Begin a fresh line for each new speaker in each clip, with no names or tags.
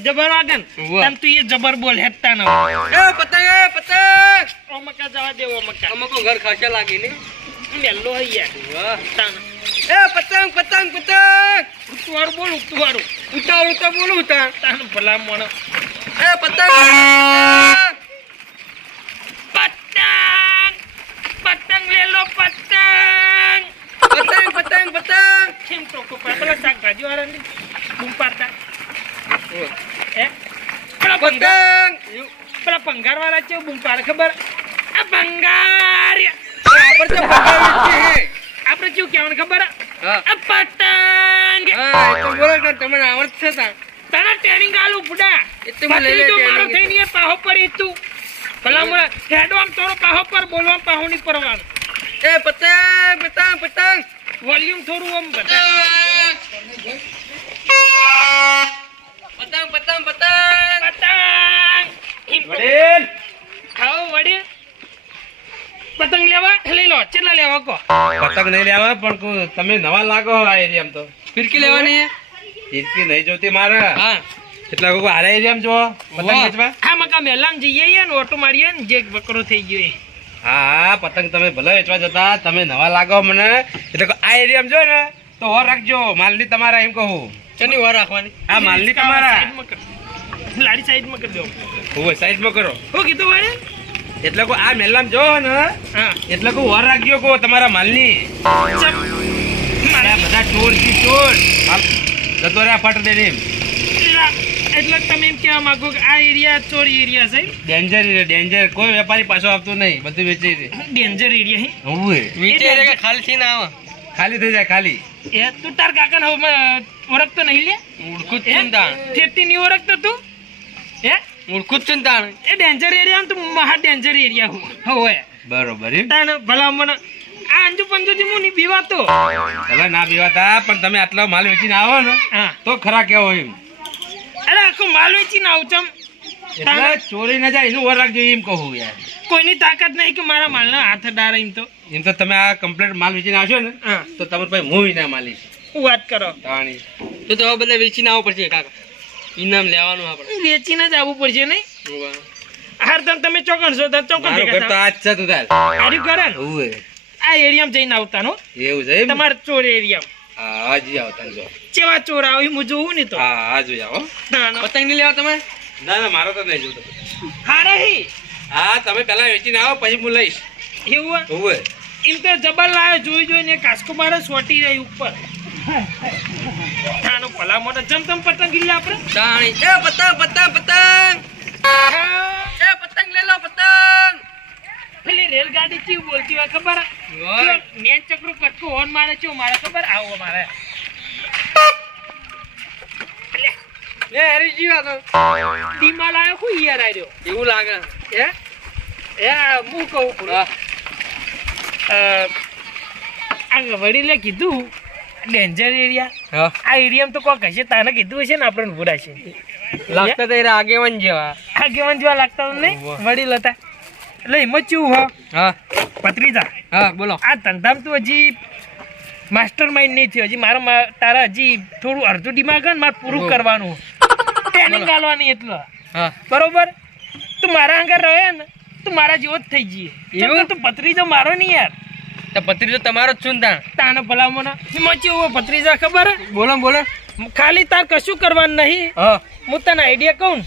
જબર
વાગે ને
ઉવ્વ.
તમ તું એ જબર બોલ હેડતા ન
એ પતંગ એ પતંગ
ઓ મકા જવા દેવો મકા
અમકો ઘર ખાસા લાગી ને
મેલ્લો હઈ યાર
વાહ
તાન
એ પતંગ પતંગ પતંગ
ઉતવારું બોલ ઉતવારું
ઉતાર ઉતાર બોલું ઉતાર
તાન ભલા મોણ
એ પતંગ
પતંગ પતંગ લે લો પતંગ
પતંગ પતંગ પતંગ
કેમ ટોકો પાડ પેલા શાકભાજી વાળાની બૂમ પાડતા પેલા ભંગાર
પતંગ
પેલા ભંગાર વાળા છે બૂમ પાડે ખબર? આ ભંગાર.
આપણે તો પતંગ છે
આપણે કેવું કહેવાનું ખબર? આ પતંગ.
હા તો બોલો ને તમને આવડત છે તા.
તને ટ્રેનિંગ આલું બુડા
એ તો મેં લઈ લે
મારો
training.
થઈને પાહો પડી તું ભલા મને હેડો આમ થોડો પાહો પર બોલવા પાહો નહીં પરવાનું
એ પતંગ પતંગ પતંગ.
વોલ્યુમ થોડું આમ બતા
પતંગ પતંગ. પતંગ.
પતંગ
વડીલ.
ખાઓ વડીલ. પતંગ લેવા? લઈ લો કેટલા લેવા કો
પતંગ નહીં લેવા પણ તમે નવા લાગો આ એરિયામાં તો.
ફિરકી લેવાની
ફિરકી નહીં જોતી મારે.
હા.
એટલે કોઈ હારે એરિયામાં જો પતંગ વેચવા.
હા મકા મેલામ જઈએ ને ઓટો મારીએ ને જે બકરો થઈ ગયો
હા હા પતંગ તમે ભલે વેચવા જતા તમે નવા લાગો મને. એટલે આ એરિયામાં જો ને તો હો રાખજો માલની તમારા એમ કહું.
ચની વાર રાખવાની?
આ માલની તમારા.
લારી સાઈડમાં કરી દો
હોવે સાઈડમાં કરો.
હું કીધું વાળે?
એટલે કો આ મેલામ જો ને એટલે કો વાર રાખજો કો તમારા માલની. મારા બધા ચોરથી ચોર. જતો રહ્યા ફટ દે એમ.
એટલે તમે એમ કહેવા માંગો કે આ એરિયા ચોરી એરિયા છે
ડેન્જર એરિયા ડેન્જર કોઈ વેપારી પાછો આપતો નહીં બધું વેચી દે.
ડેન્જર એરિયા હે?
હોવે.
વેચે કે ખાલી થી ના આવે.
ખાલી થઈ જાય ખાલી.
એ તું તાર કાકાને હવે ઓળખતો નહીં લે?
ઓળખું
હે?
ચિંતા
ખેતી નહીં ઓળખતો તું? હે?
ઉડકું ચિંતા
એ ડેન્જર એરિયા તો મહા ડેન્જર એરિયા હોય
બરોબર એમ?
તાને ભલા મને આ અંજુ પંજુજી હું નહીં બીવાતો.
હવે ના પીવાતા પણ તમે આટલો માલ વેચીને આવો ને
હા.
તો ખરા કેવો એમ.
અરે આખો માલ વેચીને આવું ચમ
એટલે ચોરી ના જાય એનું વર રાખજો એમ કહું યાર.
કોઈની તાકાત નહીં કે મારા માલના હાથ ડારે એમ તો.
એમ તો તમે આ કમ્પ્લેટ માલ વેચીને આવશો ને તો તમારે ભાઈ હું વિના માલીશ
હું વાત કરો.
તાણી.
તો તો બધા વેચીને આવવું પડશે કાકા. ઇનામ લેવાનું આપણે.
વેચીને જ આવવું પડશે નહીં. હાર તમ તમે ચોકણ છો તો ચોકણ
તો
આજ
આ છે તો તાર.
હાર્યું કરે ને?
હોવે
આ એરિયામાં જઈને આવતા નો
એવું છે એમ?
તમારા ચોર એરિયામાં.
હા આજ આવતા જો.
ચેવા ચોર આવી હું જોઉં ને તો.
હા આજ આવો.
ના, ના.
પતંગ લેવા તમે
ના ના મારો તો નહીં જોતો.
હારે હી.
હા તમે પેલા વેચીને આવો પછી હું લઈશ.
એવું
હોય?
એમ તો જબર લાવે જોઈ જોઈને કાસ્કો મારે સોટી રહી ઉપર. આનો ભલા મોટા જમ તમ પતંગ ગીરી આપણે
તાણી. એ પતંગ પતંગ પતંગ! એ પતંગ લે લો પતંગ!
પેલી રેલગાડી ચી બોલતી હોય ખબર. નેન ચક્રો કટકો હોર્ન મારે છે મારે ખબર? આવો મારે.
એ હરી જીવા તો.
ડીમા લાયો હું યાર આર્યો
એવું લાગે.
હે? એ હું કહું પૂરું. આ વડીલે કીધું ડેન્જર એરિયા. આ એરિયામાં તો કોક હશે તાને કીધું હશે ને આપણને ભૂરા છે
લાગતા તો એરા આગેવાન જેવા.
આગેવાન જેવા લાગતા નહીં વડીલ હતા. એટલે એમ ચેવું હા. પત્રીજા.
હા બોલો.
આ ધંધામાં તું હજી માસ્ટર માઇન્ડ નહીં થયો. હજી મારા મા- તારા હજી થોડું અડધું દિમાગ ને મારે પૂરું કરવાનું. ટ્રેનિંગ આલવાની એટલો. બરોબર? તું મારા આગળ રહે ને તું મારા જેવો જ થઈ જઈએ.
એવું?
તું પત્રીજો મારો નહીં યાર.
તો પત્રીજો તમારો જ છું તાણ.
તાને ભલામો ના મચી હું પત્રીજા ખબર?
બોલો બોલો.
ખાલી તાર કશું કરવાનું નહીં.
હું.
તને આઈડિયા કહું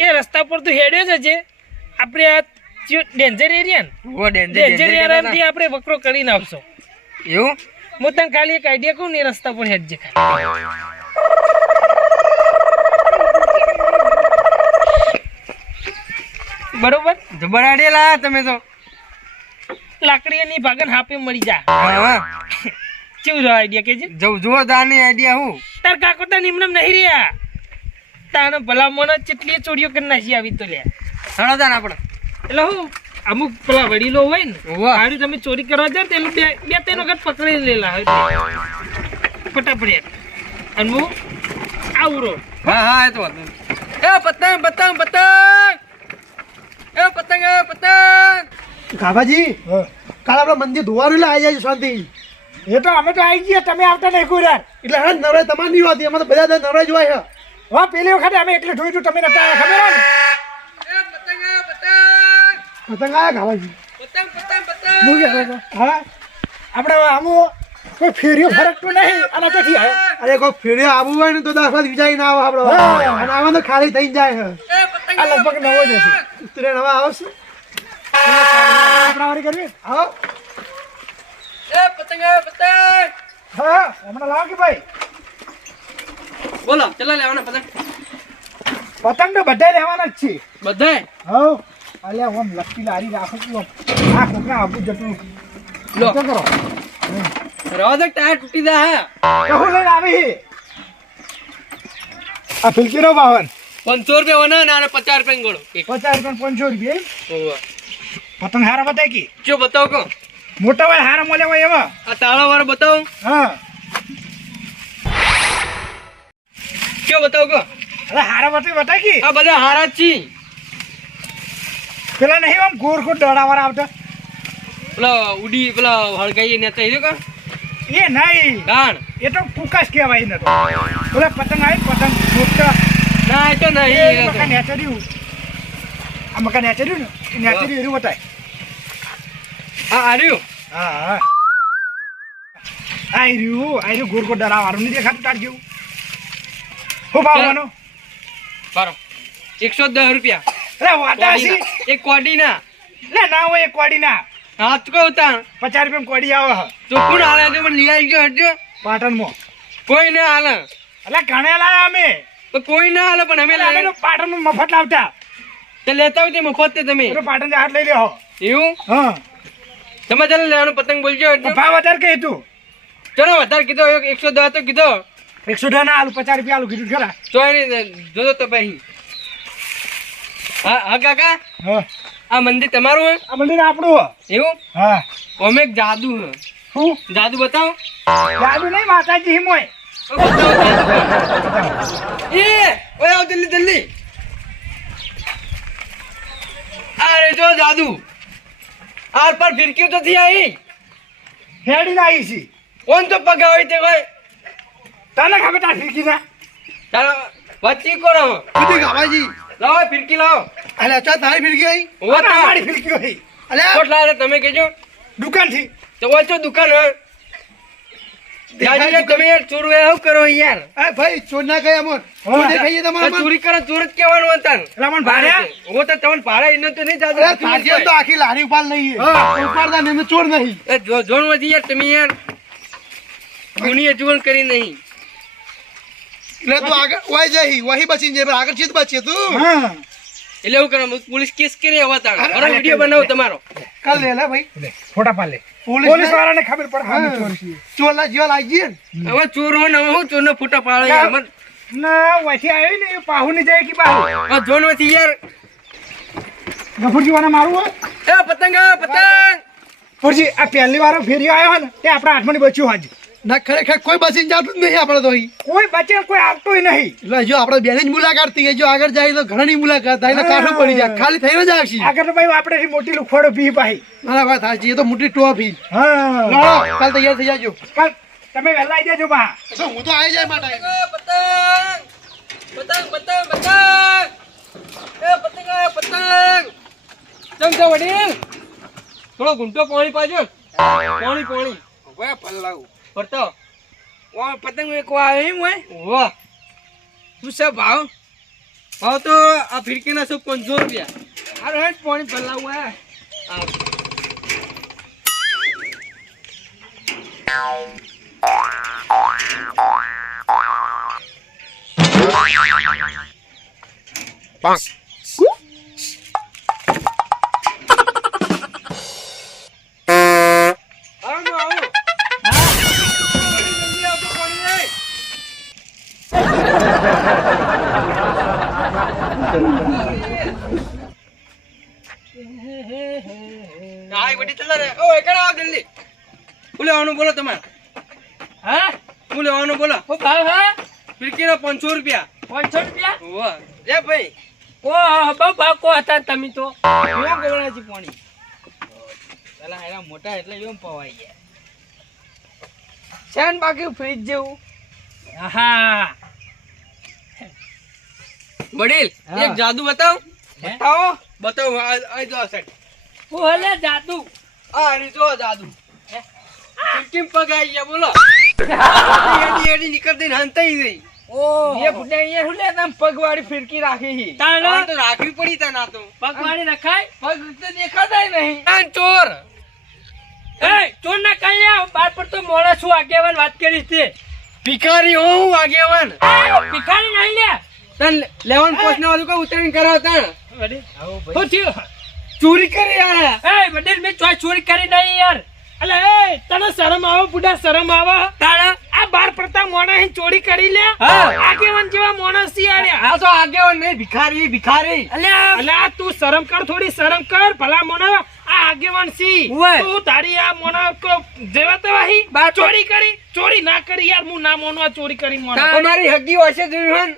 એ રસ્તા પર તું હેડ્યો જ હજે. આપણે આ ડેન્જર એરિયા ને.
ડેન્જર
એરિયાથી આપણે વકરો કરીને આવશો
એવું?
હું તને ખાલી એક આઈડિયા કહું ને રસ્તા પર હેડજે બરોબર?
જબર આડેલા તમે તો.
લાકડીની ભાગન હાપે મળી જા.
હા.
કેવું રહ્યો આઈડિયા કે છે
જવ જુઓ આઈડિયા હું.
તાર કાકો તાર નિમનમ નહીં રહ્યા. તાણ ભલા મોને ચેટલી ચોરીઓ કરી નાખી આવી તો લે
હણો દાન આપણે
એટલે હું અમુક પેલા વડીલો હોય ને ગાડી તમે ચોરી કરવા જાય તો એનું બે બે ત્રણ વખત પકડી લેલા હોય. ફટાફટ અને હું આવરો
હા હા એ તો વાંધો એ પતંગ પતંગ પતંગ! એ પતંગ એ પતંગ!
કાકાજી કાલ આપડે મંદિર ધોવાનું આવી જાય શાંતિ. એ તો અમે તો આવી ગયા તમે આવતા નહીં કોઈ
એટલે હા નવરાય તમારી નહીં હોતી એમાં તો બધા નવરાય જોવાય
હા પેલી વખતે અમે એટલે જોયું તમે નતા ખબર ને?
પતંગ
આ આયા ખાવાજી
પતંગ પતંગ પતંગ.
હું કહેતો હા. આપણે આમો કોઈ ફેરિયો ફરકતું નહીં. અને તેથી આવ્યો
અરે કોઈ ફેરિયો આવું હોય ને તો દસ વાર વિચારી ના આવે આપણે.
હા.
અને આમાં તો ખાલી થઈ જાય છે.
આ લગભગ નવો જ હશે.
આવશે.
આપણા કરવી?
હા
એ પતંગ પતંગ.
હા હમણાં લાવો કે ભાઈ?
બોલો ચલા લેવાના પતંગ.
પતંગ તો બધા લેવાના જ છે.
બધાય?
હવ. અલ્યા ઓમ લકી લારી રાખો છું. આ કોકના આબુ જતું
લો.
કરો?
દે ટાયર તૂટી હા.
કહું લઈને આવી. આ ફિલકીનો બાવન
પાંચસો રૂપિયા વના ને આને પચાસ રૂપિયા ગણો
પચાસ રૂપિયા પાંચસો રૂપિયા. પતંગ હારા બતાય કે?
જો બતાવો કો
મોટા હોય હારા મળે હોય એવા.
આ તાળા વાળો બતાવો.
હા.
કયો બતાવો કો
અરે હારા બતાય બતાય કે?
આ બધા હારા જ છી
પેલા નહીં આમ ગોળ ગોળ દડાવાળા આવતા.
પેલા ઉડી પેલા હળગાઈ ને થઈ ગયો
એ નહીં.
ગાણ
એ તો કુકાસ કહેવાય ને પેલા પતંગ આવી પતંગ મોટા
ના એ તો નહીં
મકા નેચર્યું. આ મકા નેચર્યું ને? નેચર્યું એરું બતાય.
હા આર્યું
હા હા. આર્યું આર્યું ગોળ ગોળ દડાવાળું નહીં દેખાતું તાર જેવું? શું ભાવવાનો
બારો. એકસો દસ રૂપિયા.
અરે વાટા હસી
કોડીના. એક
લે ના હોય એક કોડી ના
કહું તા
પચાસ રૂપિયા કોડી આવે હ.
ચોખ્ખું હાલે તો મને લઈ આવી ગયો
પાટણમાં.
કોઈ ના હાલે.
એટલે ઘણા લાયા અમે.
તો કોઈ ના હાલે પણ અમે
તો પાટણમાં મફત લાવતા.
તે લેતા હોય તે મફત તે તમે.
પાટણ હાથ લઈ લ્યો
એવું?
હા.
તમે ચાલો લેવાનું પતંગ બોલજો
ભાવ વધારે કહે તું.
ચલો વધારે કીધો એકસો દસ તો કીધો.
એકસો દસ ના આલુ પચાસ રૂપિયા આલુ કીધું ખરા
તો જોજો તો પછી હા હા કાકા?
હા.
આ મંદિર તમારું હે?
આ મંદિર આપણું
એવું?
હા.
અમે જાદુ હે.
શું?
જાદુ બતાવો.
જાદુ નહીં માતાજી હિમોય.
એ ઓય આવ જલ્દી જલ્દી. અરે જો જાદુ. આર પર ફિરક્યું તો થી આવી
હેડી ના આવી છી.
કોણ તો પગાવી તે કોઈ
તને ખબર તાર ફીરકી ના
ચાલો વચ્ચી કરો
બધી ખાવાજી
લાવો ફિરકી લાવો.
અલે અચ્છા તારી ફિરકી
હોય?
અને
થા.
અમારી હોય.
અલે
કોટ છે તમે કેજો
દુકાનથી
તો વચ્ચો દુકાન હોય જાજી તમે ચોરવે ચોરું કરો યાર.
એ ભાઈ ચોર ના કઈ અમોર ચોરી દેખાઈએ
આ
તમારા
ચોરી કરો ચોર જ કહેવાનું હતા
રામણ ભાડ્યા
હું તો તમને ભાડા ઇન તો નહીં
જાજો ખાજે તો આખી લારી ઉપાડ લઈએ ઉપાડતા ને ચોર નહીં.
એ જો- જોણ વધી યાર તમે યાર. દુનિયા જીવન કરી નહીં.
એટલે તું આગળ વાય જઈ વહી બચી જાય આગળ ચીજ બચી તું.
હા.
એટલે એવું કરો પોલીસ કેસ કરી હવે તાણ. બરાબર વીડિયો બનાવો તમારો.
કાલ લે લે ભાઈ.
ફોટા પાલે
પોલીસ
પોલીસ વાળાને ખબર પડ હા. ચોર છે
ચોલા ના જીવા લાગી ને.
હવે ચોર હો ને હું ચોર ફોટા પાડે યાર
ના વાથી આવ્યો ને એ પાહુ ની જાય કે પાહુ
આ જોન વાથી યાર.
ગફુરજી વાના મારું
એ પતંગ પતંગ!
ગફુરજી આ પહેલી વાર ફેરી આવ્યો ને તે આપણા હાથમાં બચ્યું હાજી
ના ખરેખર કોઈ બસી જતું જ નહીં આપણે તો
કોઈ બચે કોઈ આવતો નહીં.
એટલે જો આપણે બેને જ મુલાકાત થઈ જો આગળ જાય તો ઘણાની મુલાકાત થાય એટલે કાઠું પડી જાય. ખાલી થઈને જ આવશે
આગળ તો ભાઈ આપણે મોટી લુખવાડો પી ભાઈ.
ના વાત સાચી એ તો મોટી ટોપી
હા.
કાલ તૈયાર થઈ જાજો.
કાલ તમે વહેલા આવી જજો બા.
તો હું તો આવી જાય માટે.
પતંગ પતંગ પતંગ પતંગ. એ પતંગ પતંગ. ચમ ચમ વડીલ? થોડો ઘૂંટો પાણી પાજો. પાણી પાણી.
હવે પલ્લાવું
ફરતો.
ઓ પતંગ વેકવા આવે એમ હોય?
વાહ.
શું છે ભાવ?
ભાવ તો આ ફિરકીના શું પાંચસો રૂપિયા.
અરે હેઠ પાણી ભરલાવું હે.
આ આવો, ફિરકીના પાંચસો રૂપિયા.
પાંચસો રૂપિયા?
એ ભાઈ
કો બહુ કો હતા તમે તો?
કેવા ગવડાજી પાણી? પેલા હેરા મોટા એટલે એમ પવાઈ ગયા.
શેન બાકી ફ્રીજ જેવું?
હા
વડીલ એક જાદુ બતાવ.
હે?
બતાવો. બતાવો આ જો સાઈડ
ઓલે જાદુ.
આ રીતો જો જાદુ. કેમ કેમ પગ ગયા બોલો. એડી એડી નીકળતી હંતાઈ ગઈ. એ બુડે અહીંયા શું લે તમ પગ વાળી ફિરકી રાખી હી
તાણે?
આ તો રાખવી પડી તો.
પગવાળી રખાય
પગ તો દેખાતાય નહીં. ચોર.
ચોર ના કઈ બાર પર તો મોડા શું આગેવાન વાત કરી છે?
ભિખારી હો હું આગેવાન
ભિખારી નહીં લે.
તન લેવન પોસ્ટ ના વાળું કોઈ ઉતરીને કરાવ તણ.
વડીલ. શું થયું?
ચોરી કરી યાર
એ વડીલ મેં ચોય ચોરી કરી નહીં યાર. અલે એ તને શરમ આવે બુડા શરમ આવે? તારા આ બાર પડતા મોણા ચોરી કરી લે આગેવાન જેવા માણસ છે યાર
આ તો આગેવાન નહીં ભિખારી ભિખારી.
અલ્યા. અલ્યા તું શરમ કર થોડી શરમ કર. ભલા મોણા આ આગેવાન સી. તું તારી આ મોણા કો જેવા તેવા હી. ચોરી કરી ચોરી ના કરી યાર હું ના મોનો આ ચોરી કરી મોણા.
તો મારી હગી વસે જોયું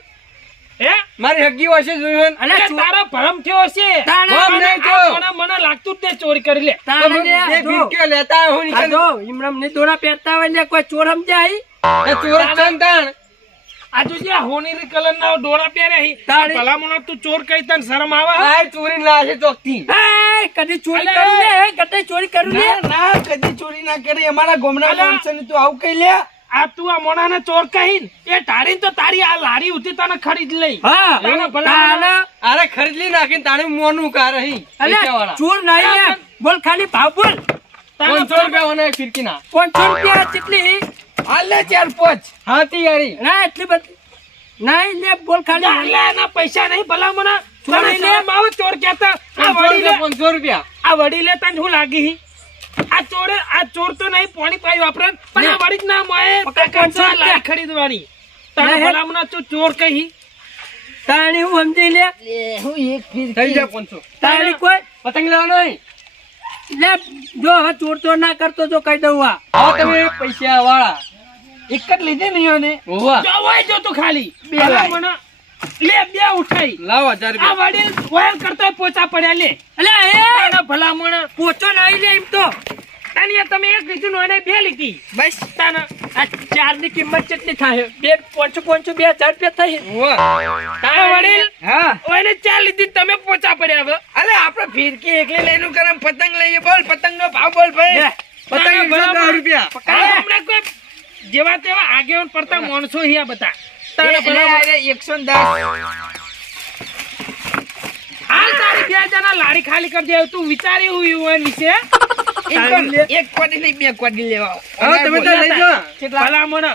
હે?
મારી હગી વસે જોયું
અલ્યા તારો ભરમ થયો છે
ભરમ નહીં થયો.
મને લાગતું જ તે ચોરી કરી લે.
તો બે ભીડકીઓ લેતા આવ્યો નીકળ
ઇમરામ ને દોરા પહેરતા હોય ને કોઈ ચોરમ સમજાય?
એ ચોર જ છે ને તાણ
આ તું જે હોની કલર ના ડોળા પહેર્યા હી ભલા મોણા તું ચોર કઈ તને શરમ આવે?
આ ચોરી ના છે ચોકથી
કદી ચોરી કરી લે કદી ચોરી કરી લે?
ના ના કદી ચોરી ના કરી. અમારા ગોમના
અલા.
માણસોને તું આવું કઈ લે.
આ તું આ મોણાને ચોર કહીન એ તારી તો તારી આ લારી ઉતી તને ખરીદ લઈ. તારા.
અરે ખરીદી નાખીને તાણે મોનું રહી
ચોર નહીં બોલ ખાલી ભાવ બોલ.
પાંચસો રૂપિયા ફિરકી ના
પાંચસો રૂપિયા કેટલી
હાલે ચાર પાંચ. હાથી યારી
ના એટલી બધી. નહીં લે બોલ ખાલી. ના પૈસા નહીં ભલા મને. ચોર લે માવ ચોર કેતા આ
પાંચસો
વડી લે
રૂપિયા પાંચસો રૂપિયા.
આ વડી લે તને શું લાગી? આ ચોરે આ ચોર તો નહીં પાણી પાઈ વાપરે પણ આ વડી જ ના લારી ખરીદવાની. તારે ભલામણા તું ચોર કહી તાણી હું સમજી લે?
થઈ જાય પાંચસો
તાણી કોઈ
પતંગ લેવાનો નહીં
લે જો હવે ચોર ચોર ના કરતો જો કહી દઉં આ.
હવે તમે પૈસા વાળા
એક જ લીધી નહીં ને
હોવા.
જો તું ખાલી. ભલામણા લે બે ઉઠાઈ.
લાવો હજાર
આ વડીલ ઓયલ કરતો પોચા પડ્યા લે. એટલે એ! ભલામણ પોચો નહીં લે એમ તો. તાની તમે એક લીધું અને બે લીધી.
બસ.
તાને આ ચારની કિંમત કેટલી થાય? બે પાંચસો પાંચસો બે હજાર રૂપિયા થઈ તારે વડીલ
હા.
ઓને ચાર લીધી તમે પોચા પડ્યા હવે.
અરે આપણે ફિરકી એકલી લઈને કરમ પતંગ લઈએ બોલ પતંગ નો ભાવ બોલ ભાઈ. પતંગ દસ રૂપિયા.
હમણાં કોઈ જેવા તેવા આગેવાન પડતા માણસો અહીંયા બધા. તારે.
એકસો દસ.
હાલ તારી બે જણા લારી ખાલી કરી દે તું વિચારી હોય વિશે
એક કોડી નહીં બે કોડી લેવા હવે તમે તો લઈ જાઓ.
ભલામણ.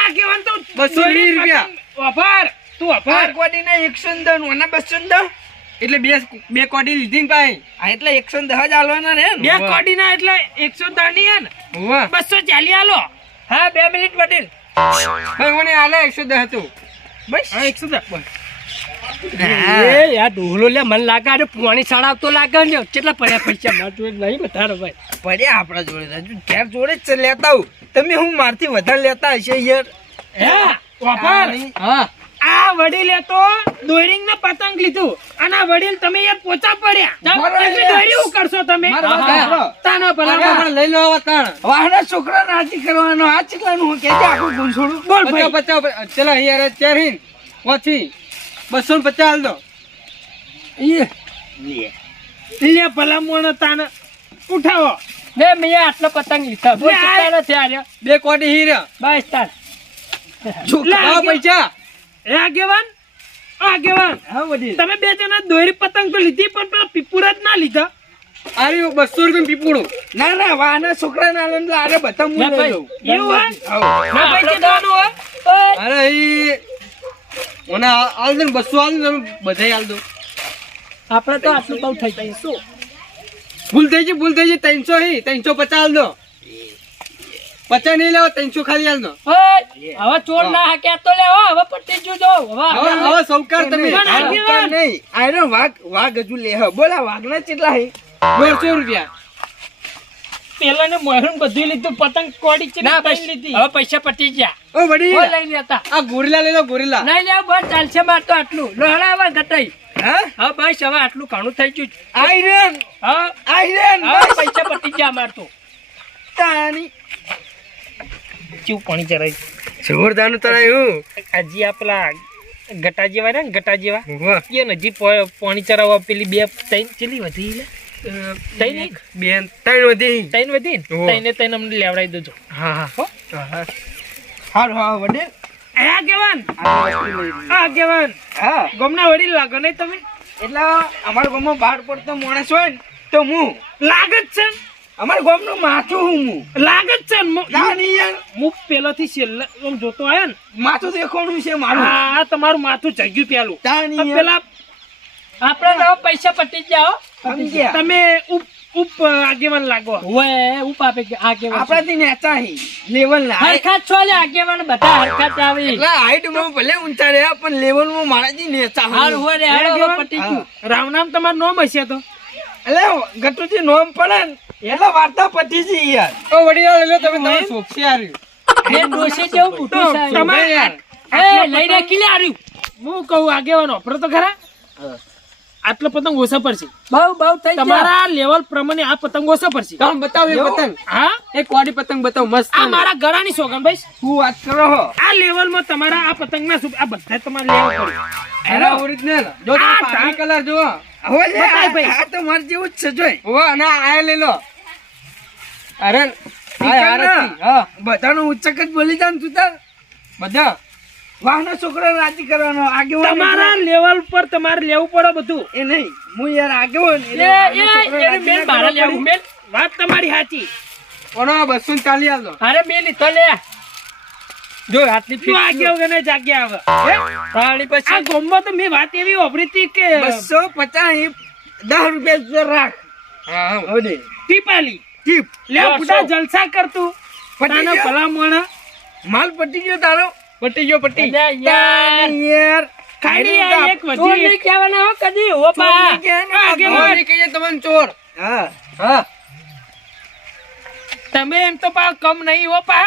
આગેવાન તો
બસો વીસ રૂપિયા.
વફાર તું વફાર
કોડી ને એકસો દસ ઓના બસો દસ? એટલે બે બે કોડી લીધી ને પાછી હા એટલે એકસો દસ જ આલવાના રે
બે કોડી ના એટલે એકસો હે ને બસો ચાલી આલો. હા બે મિનિટ પટેલ
ભાઈ મને આલે એકસો દસ હતું. બસ.
એકસો દસ. એ યાર ડોહલો લે મને લાગે આ પોણી સડાવતો લાગે ને. કેટલા પડ્યા પૈસા? માર જોડે નહીં બતાડો ભાઈ.
પડ્યા આપણા જોડે હજુ ઘેર જોડે જ લેતા આવું. તમે હું મારથી વધારે લેતા હશે યાર?
હે વફાર
હા.
આ વડીલે તો દોરીંગ ને પતંગ લીધું. અને આ વડીલ તમે યાર પોચા પડ્યા.
બરાબર.
દોરી હું કરશો તમે?
મારો છોકરો. લઈ લો તાણ. વાહના છોકરા રાજી કરવાનો. આ ચીકલાનું હું કે આખું ગુંસોડું.
બોલ ભાઈ.
પચાસ પચાસ યાર ચાર પછી બસો ને પચાસ હાલ દો
લે. ભલા મોણ તાને ઉઠાવો. બે મેં આટલો પતંગ લીધો. બોલ કેટલા નથી આર્યો
બે કોડી હીર.
બસ તાર.
લાવો પૈસા.
એ આગેવાન આગેવાન.
હા વડીલ.
તમે બે જણા દોરી પતંગ તો લીધી પણ પેલા પીપુડા જ ના લીધા.
અરે બસો રૂપિયા પીપુડું. ના ના વાના છોકરા ના આલે આરે બધા હું લઈ લઉં.
એવું હોય? ના
અરે ઈ મને આલ હાલ દો બસો હાલ દો તમે બધાય હાલ દો.
આપણે તો આટલું બહુ થઈ જાય શું
ભૂલ થઈ ગઈ ભૂલ થઈ ગઈ. ત્રણસો હી ત્રણસો પચાસ હાલ દો. પચાસ નહીં લેવો ત્રણસો ખાલી હાલ દો.
હવે ચોર ના હાક્યા તો લેવો હવે પટ્ટી જોજો હવે
હવે હવે સૌકાર તમે. નહીં આયરો વાઘ વાઘ હજુ લે હ. બોલા વાઘના કેટલા હે? દોઢસો રૂપિયા.
પેલા ને મોહન બધું લીધું પતંગ કોડી છે
ના, પૈસા
લીધી. હવે પૈસા પટી ગયા.
ઓ વડી
ઓ લઈ લેતા.
આ ગોરીલા લઈ લો ગોરીલા.
નહીં લેવું બસ ચાલશે માર તો આટલું. લોહડા હવે ગટાઈ
હા?
હા બસ હવે આટલું ઘણું થઈ ગયું
આયરન.
હા.
આયરન
હવે પૈસા પટી ગયા માર તો.
તાની
કેવું પાણી ચરાય
જોરદારનું તરાયું
હજી આ પેલા ગટા જેવા ને ગટા જેવા એ ને હજી પો- પાણી ચરાવવા પેલી બે ત્રણ ચેલી વધી લે.
બેન ત્રણ વધી.
ત્રણ વધી ત્રણે ત્રણ અમને લેવડાવી દેજો.
હા હા. હા? હારું હા વડે
આ કેવાન
હા.
ગમના વડીલ લાગો નહીં તમે?
એટલે અમારા ગામમાં બહાર પડતો માણસ હોય ને તો હું?
લાગે જ છે
અમારા ગામનું માથું હું હું
લાગે જ છે હું પેલાથી છેલ્લે આમ જોતો આવ્યો ને?
માથું દેખાણું છે મારું.
આ તમારું માથું જગ્યું પેલું. પેલા આપણે પૈસા પટી જાઓ? તમે ઉપ ઉપ આગેવાન લાગો.
ઓય ઉપાપે કે આગેવાન
આપણાથી નેતા હી. લેવલ ના.
હરખા છો લે આગેવાન બધા હરખા ચાવી
એટલે હાઈટમાં ભલે ઊંચા રહ્યા પણ લેવલમાં મારાથી નેતા હાલ
હોય રે
આગેવાન?
પટી ગયું.
રામ નામ તમારું નામ હશે તો?
એટલે ગટુજી નોમ પડે ને એટલે વાર્તા પતી છે યાર. તો વડીલો એટલે તમે તમારે સોપસી આવ્યું
એ ડોસી જેવું મોટું સાહેબ.
તમારે
એ લઈને કિલે આવ્યું
હું કહું આગેવાન ઓપરો તો ખરા. આટલો પતંગ ઓછા પડશે.
બહુ બહુ થઈ
તમારા લેવલ પ્રમાણે આ પતંગ ઓછા પડશે.
તમે બતાવો એક પતંગ.
હા?
એક વાડી પતંગ બતાવો મસ્ત
આ મારા ગળાની સોગન ભાઈ
શું વાત કરો હો?
આ લેવલમાં તમારા આ પતંગના શું આ બધા તમારે લેવા પડે
એના ઓરિજિનલ જો
આ
તમે કલર જો
હોય ભાઈ.
આ તો માર જેવું જ છે જોઈ. હો ના આ લઈ લો. અરે આ આરતી હા. બધાનો ઉચ્ચક જ બોલી જાન તું તાર. બધા? વાહનો છોકરા રાજી કરવાનો આગેવાન
તમારા લેવલ પર તમારે લેવું પડે બધું.
એ નહીં હું યાર આગેવાન
એ એ મેલ મારે લેવું મેલ.
વાત તમારી સાચી.
કોનો બસો ચાલી આલો
અરે બે લીધો લે. જો આટલી
શું
ફીટ
આગેવાને જાગ્યા આવે. હે?
પછી
આ
પછી
તો મેં વાત એવી ઓભરી કે
બસો પચાસ દસ રૂપિયા રાખ. હા હવે
ટીપાલી
ટીપ
લે બુડા જલસા કરતું
પટાનો
ભલા મોણા.
માલ પટી ગયો તારો? પટી ગયો પટી.
યાર.
યાર
આ એક
ચોર
વધી
નહીં કહેવાના હો કદી. હો બા
આગે મારી
કહીએ તમને ચોર. હા હા.
તમે એમ તો પા કમ નહીં હો પા.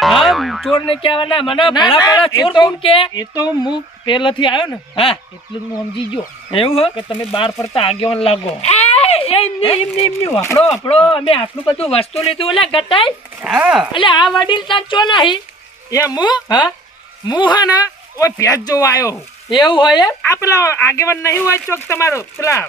ચોર ને કહેવાના. મને ભલા ભલા ચોર કોણ કે?
એ તો હું પેલાથી આવ્યો ને
હા.
એટલું હું સમજી ગયો.
એવું હો?
કે તમે બાર પડતા આગેવાન લાગો.
એ એમની એમની એમની વાપરો વાપરો. અમે આટલું બધું વસ્તુ લીધું એટલે ગટાઈ
હા.
એટલે આ વડીલ તાર ચો નહીં.
એમ હું?
હા?
હું હા ને ઓય ભેજ જોવા આવ્યો હું.
એવું હોય એમ?
આ પેલા આગેવાન નહીં હોય ચોક તમારો? પેલા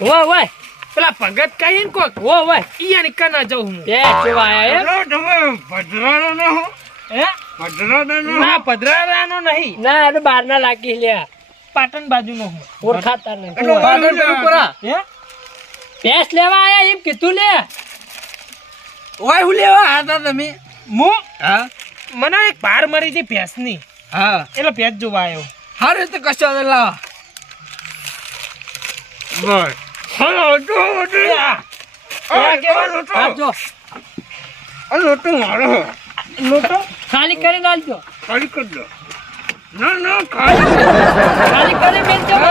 હોય હોય.
પેલા ભગત કહી ને કોક?
હો હોય.
ઈયા ની કના જઉં હું.
બે જોવા આયા
તમે ભદ્રાનો ન હો?
હે?
ભદ્રાનો ન
ના ભદ્રાનો નહીં.
ના એને બાર ના લાગી લ્યા.
પાટણ બાજુનો હું.
ઓળખાતા નહીં.
એટલે પાટણ પેલું પરા.
હે?
ભેંસ લેવા આયા એમ કીધું લે.
ઓય હું લેવા હતા તમે?
હું?
હા.
મને એક પાર મળી હતી ભેંસની.
હા.
એટલે ભેંસ જોવા આવ્યો.
હારે તો કશો લા બસ. હલો
આ.
લોટો? મારો.
લોટો?
ખાલી
ખાલી કરી દો ના ના ખાલી.
ખાલી કરી
પડ્યો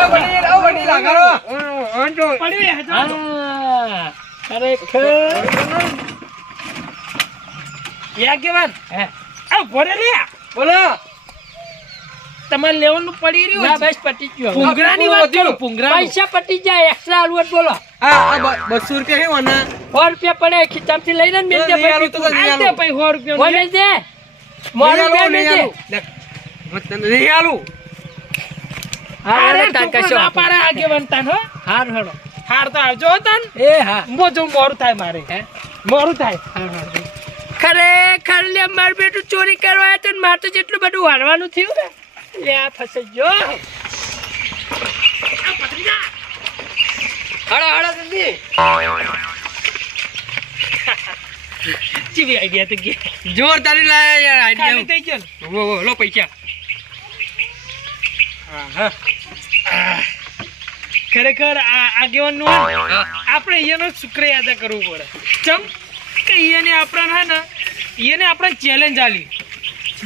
ખરેખર. હે.
આ ભરે લે.
બોલો.
તમારે લેવાનું પડી રહ્યું
ના બસ પટી ગયો.
ભૂંગરાની વાત કરો. ભૂંગરા
પૈસા પટી જાય એક્સ્ટ્રા આલવટ બોલો.
આ આ રૂપિયા કેવા ના
સો રૂપિયા પડે ખીચામાંથી લઈને
તો નહીં
આલ દે ભાઈ સો રૂપિયા
મત તને નહીં આલું.
હા હાર હડો
હાર તો આવજો
એ હા.
મો જો મોરું થાય મારે.
હે?
મોરું થાય.
ખરેખર લે મારું બેટું ચોરી કરવા તો ને મારે તો જેટલું બધું હારવાનું થયું ને લે આ ફસે જો
હળો હળો દીદી
ચીવી આઈડિયા તો કે?
જોર તારી લાયા યાર આઈડિયા
થઈ ગયો.
વો વો લો પૈસા.
ખરેખર આ આગેવાનનું આપણે જ શુક્રિયા અદા કરવું પડે. ચમ. કે એને આપણને હે ને એને આપણે ચેલેન્જ આલી.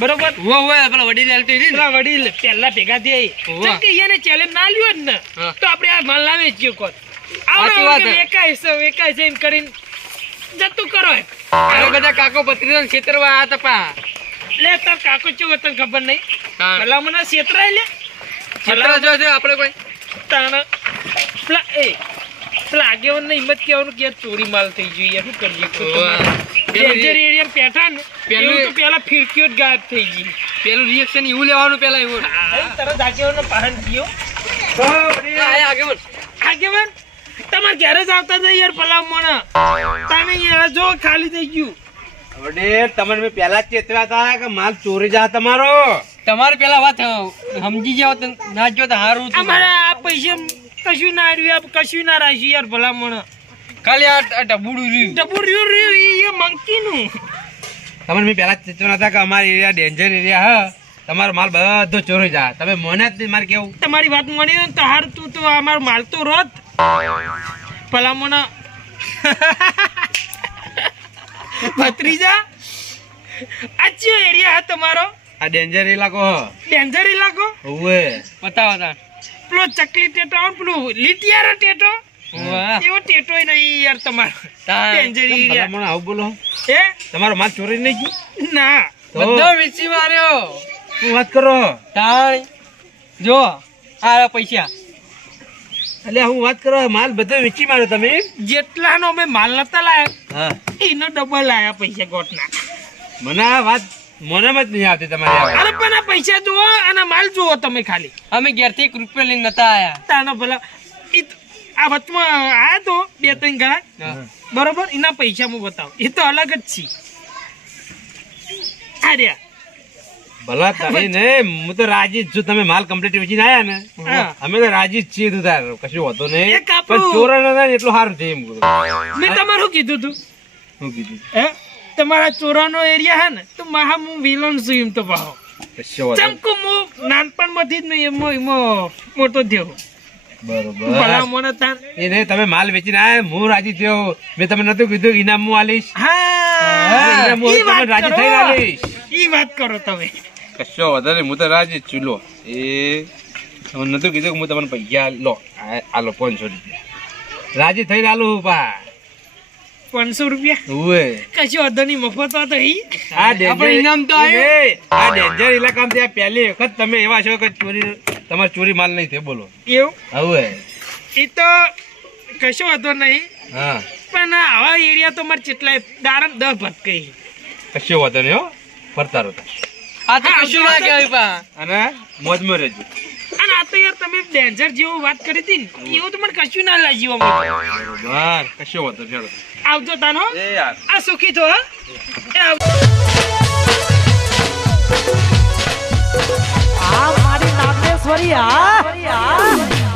બરોબર?
વો વો પેલા વડીલ આલતી હતી ને.
પેલા વડીલ પહેલા ભેગા થઈ
હોવે.
કે એને ચેલેન્જ ના લ્યો જ ને તો આપણે આ માલ ના વેચીએ કોત.
વાત
આવડે છે વેકાય છે એમ કરીને જતું કરો એમ.
બધા કાકો પત્રીનો ખેતરમાં આ તપા
લે તાર કાકો ચો તને ખબર નહીં? પેલા મને છેતરાય લે.
ખેતર જો આપણે કોઈ?
તાણ. પેલા એ પેલા આગેવાન હિંમત કહેવાનું કે ચોરી માલ થઈ જોઈએ યાર શું કરીએ? ડેન્જર એરિયા પેઠા ને
પેલું-
તો પેલા ફિરકીઓ જ ગાયબ થઈ ગઈ.
પેલું રિએક્શન એવું લેવાનું પેલા એવું.
તરત આગેવાનો પાહન ગયો
આગેવાન.
આગેવાન? તમારે ઘેરે જ આવતા જાય યાર પલાવ ભલામણ તમે યાર જો ખાલી થઈ ગયું.
વડે તમને મેં પહેલા જ ચેતવ્યા હતા કે માલ ચોરી જા તમારો.
તમારે પેલા વાત સમજી જાવ ના જો તો સારું
અમારે આ પૈસા કશું ના રહ્યું કશું ના રાખ્યું યાર ભલામણ.
ખાલી આ ડબુડું રહ્યું.
ડબુડું રહ્યું એ મંકી નું
તમને મેં પહેલા જ ચેતવ્યા હતા કે અમારા એરિયા ડેન્જર એરિયા હા. તમારો માલ બધો ચોરી જા તમે મને જ મારે કેવું.
તમારી વાત મળી તો હાર તું તો અમારો માલ તો રોત ભલામણ. ભત્રીજા? આ કયો એરિયા હા તમારો?
આ ડેન્જર ઇલાકો હ.
ડેન્જર ઇલાકો
ઓવે
બતાવો તા
પેલો ચકલી ટેટો આવે પેલું લીટિયારો ટેટો? એવો ટેટો નહીં યાર તમારો.
તા-
આવું બોલો.
હે?
તમારો માલ ચોરી નહીં ગયું?
ના.
બધો વેચી માર્યો.
શું વાત કરો?
તાણ જો આ પૈસા.
એટલે હું વાત કરો માલ બધો વેચી માર્યો તમે
જેટલાનો અમે માલ નતા લાયા એનો ડબલ લાયા પૈસા ગોટના.
મને આ વાત મોનામાં જ નહીં આવતી તમારે
અરે પણ આ પૈસા જુઓ અને માલ જુઓ તમે ખાલી.
અમે ઘેરથી એક રૂપિયા લઈને નતા આયા.
તાનો ભલા આ વચમાં આયા તો બે ત્રણ ઘણા બરોબર? એના પૈસા હું બતાવું. એ તો અલગ જ છે. આર્યા
ભલા તમે ને હું તો રાજી જ છું. તમે માલ કમ્પ્લીટ વેચીને આયા ને.
હા.
અમે તો રાજી જ છીએ તું તાર. કશું હોતું નહીં. પણ ચોરા ના થાય ને એટલું સારું છે એમ
મેં તમારું કીધું તું.
શું કીધું?
હે? તમારા ચોરાનો એરિયા હે ને તો મહા હું વિલન છું એમ તો ભાવ. ચમકુ હું નાનપણમાંથી જ નહીં એમાં એમાં મોટો થયો.
બરોબર. એ નહીં તમે માલ વેચીને આયા હું રાજી થયો. મેં તમને નતું કીધું ઇનામ હું આલીશ.
હા.
રાજી
થઈ
થઈને આલીશ.
ઈ વાત કરો તમે.
કશો વધારે હું તો રાજી ચૂલો એ તમને નતું કીધું કે હું તમને પૈસા લો આ આ લો પાંચસો રૂપિયા. રાજી થઈને આલું પા
પાંચસો રૂપિયા? કશું વાંધો નહીં મફત વાત ઈ.
આ ડેન્જર
ઇનામ તો
આ ડેન્જર ઇલાકામાં ત્યાં પહેલી વખત તમે એવા છો કે ચોરી તમારે ચોરી માલ નહીં થાય બોલો.
એવું?
હવે
એ તો કશો વાંધો નહીં.
હા.
પણ આવા એરિયા તો મારે કેટલાય દારણ દહ ભટકાઈ
કશો વાંધો નહીં હો. ફરતા રહો
આ તો કશું ના કહેવાય પા.
અને મોજમાં રહેજો.
અને આ તો યાર તમે ડેન્જર જેવું વાત કરી હતી ને એવું તો મને કશું ના લાગ્યું.
બરોબર કશો વાંધો નહીં
આવજો તાનો.
એ યાર.
આ સુખી તો હા. એ આવજો.
આ મારી નાગેશ્વરી આ